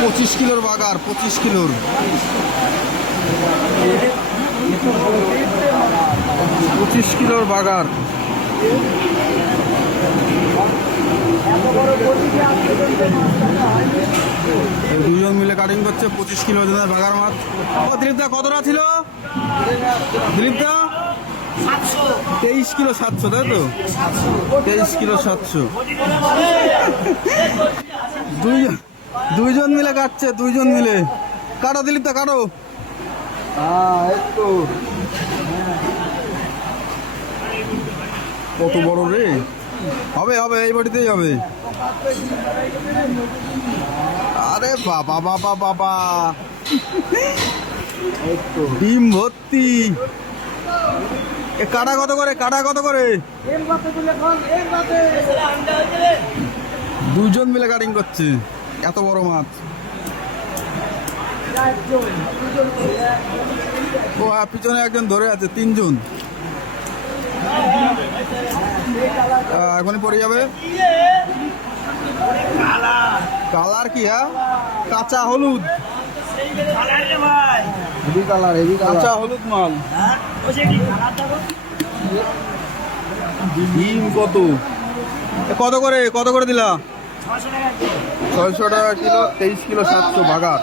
25 কিলোর বাগার, 25 কিলোর। 25 কিলোর বাগার। দুজন মিলে কাটিং করছে 25 কিলো ওজনের বাগার মাছ। ও দিলীপদা কতটা ছিল? দিলীপদা 23 কিলো 700, তাই তো? 23 কিলো 700। দুইজন মিলে কাটছে, দুইজন মিলে। কাটো দিলীপদা, কাটো। কত বড় রে! হবে হবে, এই বাড়িতেই হবে। আরে বাবা বাবা বাবা, ডিম ভর্তি। কাটা কত করে? কাটা কত করে? দুজন মিলে কাটিং করছে এত বড় মাছ। ও হ্যাঁ, পিছনে একজন ধরে আছে, 3 জন। এখনই পড়ে যাবে। কালার কি? হ্যাঁ, কাঁচা হলুদ। কাঁচা হলুদ মাল। ডিম কত? কত করে? কত করে দিলা? 600 টাকা কিলো। 23 কিলো 700 বাগার।